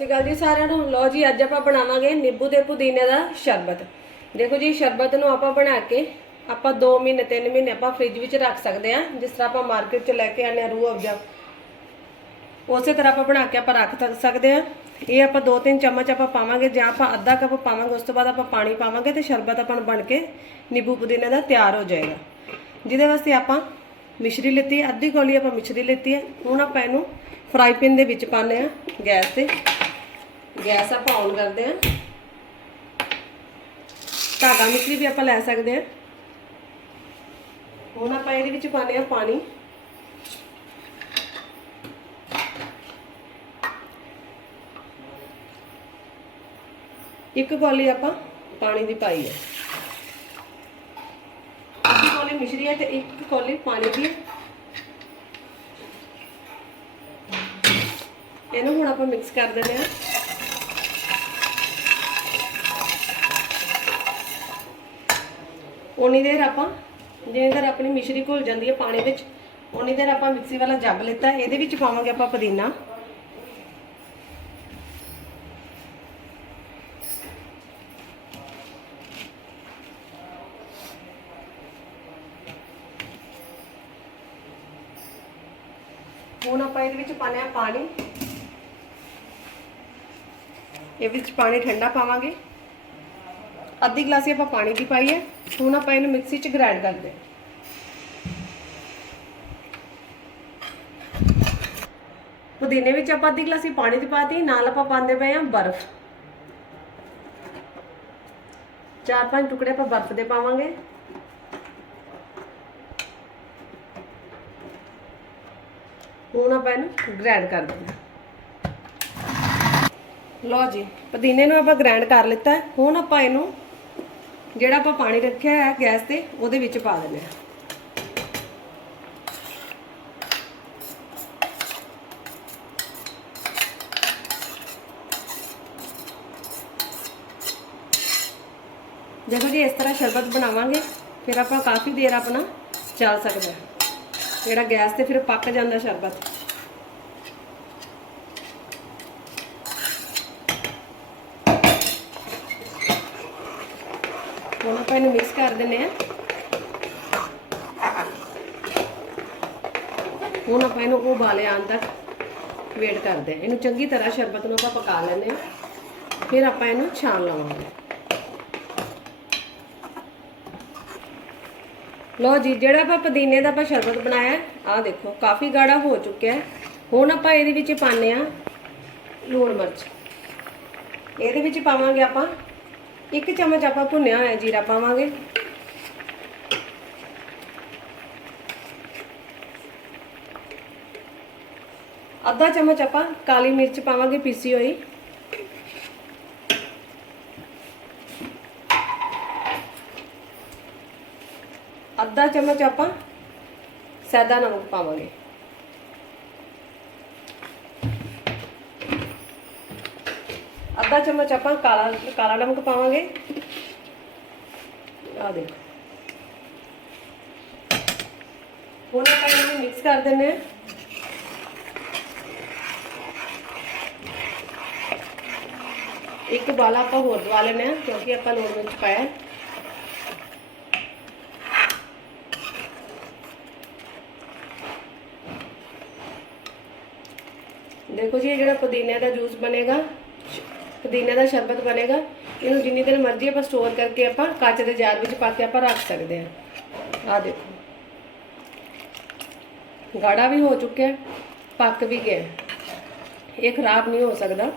ਸਤਿ ਸ਼੍ਰੀ ਅਕਾਲ ਜੀ ਸਾਰਿਆਂ ਨੂੰ, ਲਓ ਜੀ, ਅੱਜ ਆਪਾਂ ਬਣਾਵਾਂਗੇ ਨਿੰਬੂ ਤੇ ਪੁਦੀਨੇ ਦਾ ਸ਼ਰਬਤ। ਦੇਖੋ ਜੀ, ਸ਼ਰਬਤ ਨੂੰ ਆਪਾਂ ਬਣਾ ਕੇ ਆਪਾਂ 2 ਮਹੀਨੇ 3 ਮਹੀਨੇ ਆਪਾਂ ਫ੍ਰਿਜ ਵਿੱਚ ਰੱਖ ਸਕਦੇ ਆ ਜਿਸ ਤਰ੍ਹਾਂ ਆਪਾਂ ਮਾਰਕੀਟ 'ਚ ਲੈ ਕੇ ਆਨੇ ਆ ਰੂਹ ਅਫਜ਼ਾ। ਉਸੇ ਤਰ੍ਹਾਂ ਆਪਾਂ ਬਣਾ ਕੇ ਆਪਾਂ ਰੱਖ ਸਕਦੇ ਆ ਇਹ ਆਪਾਂ 2-3 ਚਮਚ ਆਪਾਂ ਪਾਵਾਂਗੇ, ਜਾਂ ਆਪਾਂ ਅੱਧਾ ਕੱਪ ਪਾਵਾਂਗੇ, ਉਸ ਤੋਂ ਬਾਅਦ ਆਪਾਂ ਪਾਣੀ ਪਾਵਾਂਗੇ ਤੇ ਸ਼ਰਬਤ ਆਪਾਂ ਬਣ ਕੇ ਨਿੰਬੂ ਪੁਦੀਨੇ ਦਾ ਤਿਆਰ ਹੋ ਜਾਏਗਾ। ਜਿਹਦੇ ਵਾਸਤੇ ਆਪਾਂ ਮਿਸ਼ਰੀ ਲਿੱਤੀ ਅੱਧੀ ਗੋਲੀ ਆਪਾਂ ਮਿਸ਼ਰੀ ਲਿੱਤੀ ਹੈ, ਹੁਣ ਆਪਾਂ ਇਹਨੂੰ ਫਰਾਈ ਪੈਨ ਦੇ ਵਿੱਚ ਪਾਉਂਦੇ ਆ ਗੈਸ ਤੇ। ਗੈਸ ਆਪਾਂ ਔਨ ਕਰਦੇ ਹਾਂ। ਧਾਗਾ ਮਿਸ਼ਰੀ ਵੀ ਆਪਾਂ ਲੈ ਸਕਦੇ ਹਾਂ। ਹੁਣ ਆਪਾਂ ਇਹਦੇ ਵਿੱਚ ਪਾਉਂਦੇ ਆ ਪਾਣੀ। ਇੱਕ ਕੌਲੀ ਆਪਾਂ ਪਾਣੀ ਦੀ ਪਾਈ ਹੈ। ਇੱਕ ਕੌਲੀ ਮਿਸ਼ਰੀ ਹੈ ਤੇ ਇੱਕ ਕੌਲੀ ਪਾਣੀ ਦੀ ਇਹਨੂੰ ਹੁਣ ਆਪਾਂ ਮਿਕਸ ਕਰ ਦਿੰਦੇ ਹਾਂ। ਉਨੀ ਦੇਰ ਆਪਾਂ ਜਿੰਨੀ ਦੇਰ ਆਪਣੀ ਮਿਸ਼ਰੀ ਘੁਲ ਜਾਂਦੀ ਹੈ ਪਾਣੀ ਵਿੱਚ ਉਨੀ ਦੇਰ ਆਪਾਂ ਮਿਕਸੀ ਵਾਲਾ ਜੱਗ ਲਿੱਤਾ, ਇਹਦੇ ਵਿੱਚ ਪਾਵਾਂਗੇ ਆਪਾਂ ਪੁਦੀਨਾ। ਹੁਣ ਆਪਾਂ ਇਹਦੇ ਵਿੱਚ ਪਾਣਾ ਹੈ ਪਾਣੀ। ਇਹ ਵਿੱਚ ਪਾਣੀ ਠੰਡਾ ਪਾਵਾਂਗੇ। ਅੱਧੀ ਗਲਾਸੀ ਆਪਾਂ ਪਾਣੀ ਦੀ ਪਾਈ ਹੈ। ਹੁਣ ਆਪਾਂ ਇਹਨੂੰ ਮਿਕਸੀ 'ਚ ਗ੍ਰਾਈਂਡ ਕਰਦੇ ਹਾਂ। ਪੁਦੀਨੇ ਵਿੱਚ ਆਪਾਂ ਅੱਧੀ ਗਲਾਸੀ ਪਾਣੀ ਦੀ ਪਾਤੀ ਨਾਲ ਆਪਾਂ ਪਾਉਂਦੇ ਪਏ ਹਾਂ ਬਰਫ਼। ਚਾਰ ਪੰਜ ਟੁਕੜੇ ਆਪਾਂ ਬਰਫ਼ ਦੇ ਪਾਵਾਂਗੇ। ਹੁਣ ਆਪਾਂ ਇਹਨੂੰ ਗ੍ਰਾਈਂਡ ਕਰ ਦਿੰਦੇ ਲਓ ਜੀ, ਪੁਦੀਨੇ ਨੂੰ ਆਪਾਂ ਗ੍ਰਾਈਂਡ ਕਰ ਲਿੱਤਾ ਹੁਣ ਆਪਾਂ ਇਹਨੂੰ ਜਿਹੜਾ ਆਪਾਂ ਪਾਣੀ ਰੱਖਿਆ ਹੈ ਗੈਸ ਤੇ, ਉਹਦੇ ਵਿੱਚ ਪਾ ਦਿੰਦੇ ਹਾਂ। ਜਦੋਂ ਜੀ ਇਸ ਤਰ੍ਹਾਂ ਸ਼ਰਬਤ ਬਣਾਵਾਂਗੇ, ਫਿਰ ਆਪਾਂ ਕਾਫੀ ਦੇਰ ਆਪਣਾ ਚੱਲ ਸਕਦਾ ਹੈ। ਜਿਹੜਾ ਗੈਸ ਤੇ ਫਿਰ ਪੱਕ ਜਾਂਦਾ ਸ਼ਰਬਤ। ਹੁਣ ਆਪਾਂ ਇਹਨੂੰ ਮਿਕਸ ਕਰ ਦਿੰਨੇ ਆ ਹੁਣ ਆਪਾਂ ਇਹਨੂੰ ਉਬਾਲੇ ਆਉਣ ਤੱਕ ਵੇਟ ਕਰਦੇ ਆ ਇਹਨੂੰ ਚੰਗੀ ਤਰ੍ਹਾਂ ਸ਼ਰਬਤ ਨੂੰ ਆਪਾਂ ਪਕਾ ਲੈਂਦੇ ਆ ਫਿਰ ਆਪਾਂ ਇਹਨੂੰ ਛਾਣ ਲਵਾਂਗੇ। ਲਓ ਜੀ, ਜਿਹੜਾ ਆਪਾਂ ਪੁਦੀਨੇ ਦਾ ਆਪਾਂ ਸ਼ਰਬਤ ਬਣਾਇਆ, ਆਹ ਦੇਖੋ, ਕਾਫੀ ਗਾੜਾ ਹੋ ਚੁੱਕਿਆ ਹੁਣ ਆਪਾਂ ਇਹਦੇ ਵਿੱਚ ਪਾਣੇ ਆ ਲੂਣ ਮਿਰਚ। ਇਹਦੇ ਵਿੱਚ ਪਾਵਾਂਗੇ ਆਪਾਂ ਇੱਕ ਚਮਚ ਆਪਾਂ ਭੁੰਨਿਆ ਹੋਇਆ ਜੀਰਾ ਪਾਵਾਂਗੇ। ਅੱਧਾ ਚਮਚ ਆਪਾਂ ਕਾਲੀ ਮਿਰਚ ਪਾਵਾਂਗੇ ਪੀਸੀ ਹੋਈ। ਅੱਧਾ ਚਮਚ ਆਪਾਂ ਸਾਦਾ ਨਮਕ ਪਾਵਾਂਗੇ। ਅੱਧਾ ਚਮਚ ਆਪਾਂ ਕਾਲਾ ਕਾਲਾ ਨਮਕ ਪਾਵਾਂਗੇ ਆ ਦੇਖੋ ਹੁਣ ਆਪਾਂ ਇਹਨੂੰ ਮਿਕਸ ਕਰ ਦਿੰਨੇ ਆ ਇੱਕ ਬਾਲਾ ਆਪਾਂ ਹੋਰ ਦਵਾ ਲੈਣੇ ਆ ਕਿਉਂਕਿ ਆਪਾਂ ਲੂਣ ਵਿੱਚ ਪਾਇਆ ਹੈ। ਦੇਖੋ ਜੀ ਇਹ ਜਿਹੜਾ ਪੁਦੀਨੇ ਦਾ ਜੂਸ ਬਣੇਗਾ ਸ਼- ਪੁਦੀਨੇ ਦਾ ਸ਼ਰਬਤ ਬਣੇਗਾ। ਇਹਨੂੰ ਜਿੰਨੀ ਦੇਰ ਮਰਜ਼ੀ ਆਪਾਂ ਸਟੋਰ ਕਰਕੇ ਆਪਾਂ ਕੱਚ ਦੇ ਜਾਰ ਵਿੱਚ ਪਾ ਕੇ ਆਪਾਂ ਰੱਖ ਸਕਦੇ ਹਾਂ। ਆ ਦੇਖੋ। ਗਾੜਾ ਵੀ ਹੋ ਚੁੱਕਿਆ ਪੱਕ ਵੀ ਗਿਆ ਇਹ ਖਰਾਬ ਨਹੀਂ ਹੋ ਸਕਦਾ।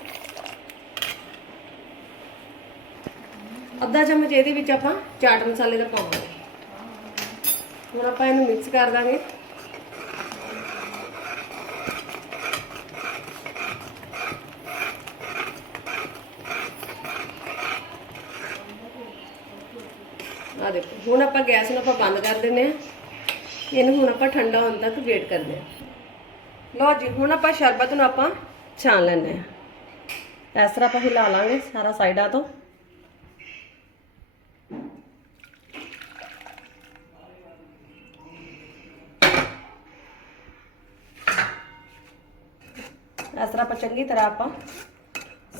ਅੱਧਾ ਚਮਚ ਇਹਦੇ ਵਿੱਚ ਆਪਾਂ ਚਾਟ ਮਸਾਲੇ ਦਾ ਪਾਵਾਂਗੇ। ਹੁਣ ਆਪਾਂ ਇਹਨੂੰ ਮਿਕਸ ਕਰ ਦਾਂਗੇ ਆ ਦੇਖੋ ਹੁਣ ਆਪਾਂ ਗੈਸ ਨੂੰ ਆਪਾਂ ਬੰਦ ਕਰ ਦਿੰਨੇ ਆ ਇਹਨੂੰ ਹੁਣ ਆਪਾਂ ਠੰਡਾ ਹੋਣ ਤੱਕ ਵੇਟ ਕਰਦੇ ਆ ਲਓ ਜੀ, ਹੁਣ ਆਪਾਂ ਸ਼ਰਬਤ ਨੂੰ ਆਪਾਂ ਛਾਣ ਲੈਣੇ ਆ ਇਸ ਤਰ੍ਹਾਂ ਆਪਾਂ ਹਿਲਾ ਲਾਂਗੇ ਸਾਰਾ ਸਾਈਡਾਂ ਤੋਂ। ਇਸ ਤਰ੍ਹਾਂ ਆਪਾਂ ਚੰਗੀ ਤਰ੍ਹਾਂ ਆਪਾਂ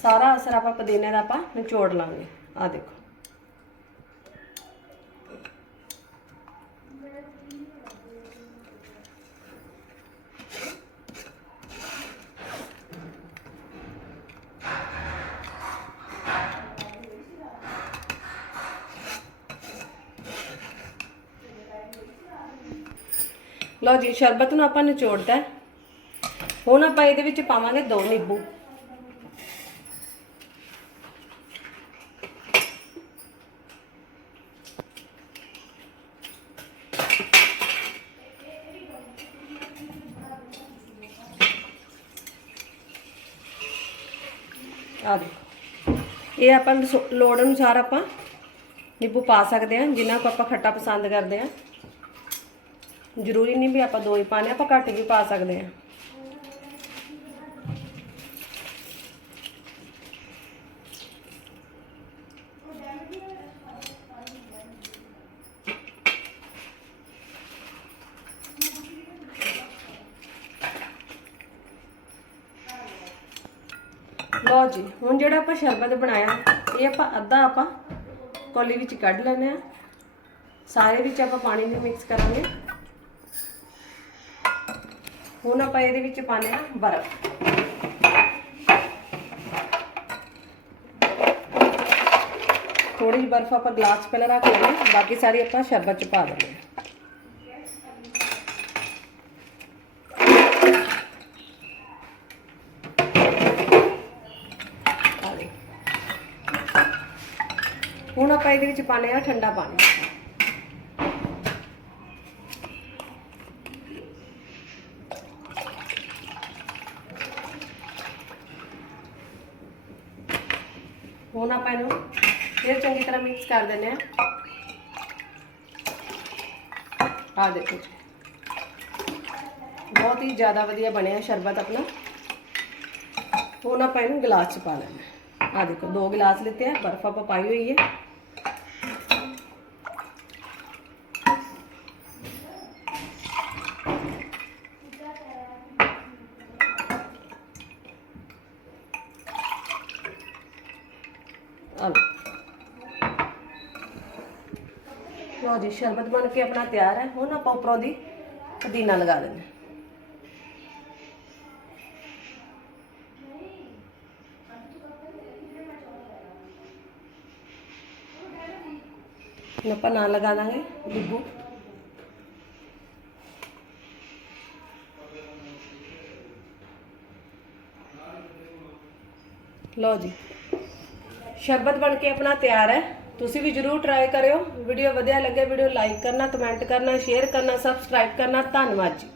ਸਾਰਾ ਅਸਰ ਆਪਾਂ ਪੁਦੀਨੇ ਦਾ ਆਪਾਂ ਨਿਚੋੜ ਲਾਂਗੇ। ਆ ਦੇਖੋ। ਲਓ ਜੀ, ਸ਼ਰਬਤ ਨੂੰ ਆਪਾਂ ਨਿਚੋੜਦਾ ਹੁਣ ਆਪਾਂ ਇਹਦੇ ਵਿੱਚ ਪਾਵਾਂਗੇ ਦੋ ਨਿੰਬੂ। ਆ ਦੇਖੋ। ਇਹ ਆਪਾਂ ਲੋੜ ਅਨੁਸਾਰ ਆਪਾਂ ਨਿੰਬੂ ਪਾ ਸਕਦੇ ਹਾਂ, ਜਿੰਨਾ ਕੁ ਆਪਾਂ ਖੱਟਾ ਪਸੰਦ ਕਰਦੇ ਹਾਂ। ਜ਼ਰੂਰੀ ਨਹੀਂ ਵੀ ਆਪਾਂ ਦੋ ਹੀ ਪਾਣੇ ਆਪਾਂ ਘੱਟ ਵੀ ਪਾ ਸਕਦੇ ਹਾਂ। ਲਓ ਜੀ, ਹੁਣ ਜਿਹੜਾ ਆਪਾਂ ਸ਼ਰਬਤ ਬਣਾਇਆ, ਇਹ ਆਪਾਂ ਅੱਧਾ ਆਪਾਂ ਕੌਲੀ ਵਿੱਚ ਕੱਢ ਲੈਣੇ ਆ ਸਾਰੇ ਵਿੱਚ ਆਪਾਂ ਪਾਣੀ ਨਹੀਂ ਮਿਕਸ ਕਰਾਂਗੇ। ਹੁਣ ਆਪਾਂ ਇਹਦੇ ਵਿੱਚ ਪਾਣੇ ਆ ਬਰਫ਼। ਥੋੜੀ ਜਿਹੀ ਬਰਫ਼ ਆਪਾਂ ਗਲਾਸ ਪਹਿਲਾਂ ਰੱਖ ਲੈਂਦੇ ਹਾਂ, ਬਾਕੀ ਸਾਰੀ ਆਪਾਂ ਸ਼ਰਬਤ 'ਚ ਪਾ ਦਿੰਦੇ ਹਾਂ। ਹੁਣ ਆਪਾਂ ਇਹਦੇ ਵਿੱਚ ਪਾਣੇ ਆ ਠੰਡਾ ਪਾਣੀ। ਹੁਣ ਆਪਾਂ ਇਹਨੂੰ ਫਿਰ ਚੰਗੀ ਤਰ੍ਹਾਂ ਮਿਕਸ ਕਰ ਦਿੰਦੇ ਆ ਆ ਦੇਖੋ ਜੀ। ਬਹੁਤ ਹੀ ਜ਼ਿਆਦਾ ਵਧੀਆ ਬਣਿਆ ਸ਼ਰਬਤ ਆਪਣਾ। ਹੁਣ ਆਪਾਂ ਇਹਨੂੰ ਗਲਾਸ ਚ ਪਾ ਲੈਣਾ ਆ ਦੇਖੋ, ਦੋ ਗਲਾਸ ਲਿੱਤੇ ਆ, ਬਰਫ਼ ਆਪਾਂ ਪਾਈ ਹੋਈ ਹੈ। ਲਓ। ਲਓ ਜੀ, ਸ਼ਰਬਤ ਬਣ ਕੇ ਆਪਣਾ ਤਿਆਰ ਹੈ। ਹੁਣ ਆਪਾਂ ਉੱਪਰੋਂ ਦੀ ਪੁਦੀਨਾ ਲਗਾ ਦਿੰਦੇ ਹਾਂ। ਹੁਣ ਆਪਾਂ ਨਾਲ ਲਗਾ ਦਾਂਗੇ ਨਿੰਬੂ। ਲਓ ਜੀ ਸ਼ਰਬਤ ਬਣ ਕੇ ਆਪਣਾ ਤਿਆਰ ਹੈ। ਤੁਸੀਂ ਵੀ ਜਰੂਰ ਟਰਾਈ ਕਰਿਓ। ਵੀਡੀਓ ਵਧੀਆ ਲੱਗੇ ਵੀਡੀਓ ਲਾਈਕ ਕਰਨਾ ਕਮੈਂਟ ਕਰਨਾ ਸ਼ੇਅਰ ਕਰਨਾ ਸਬਸਕ੍ਰਾਈਬ ਕਰਨਾ। ਧੰਨਵਾਦ ਜੀ।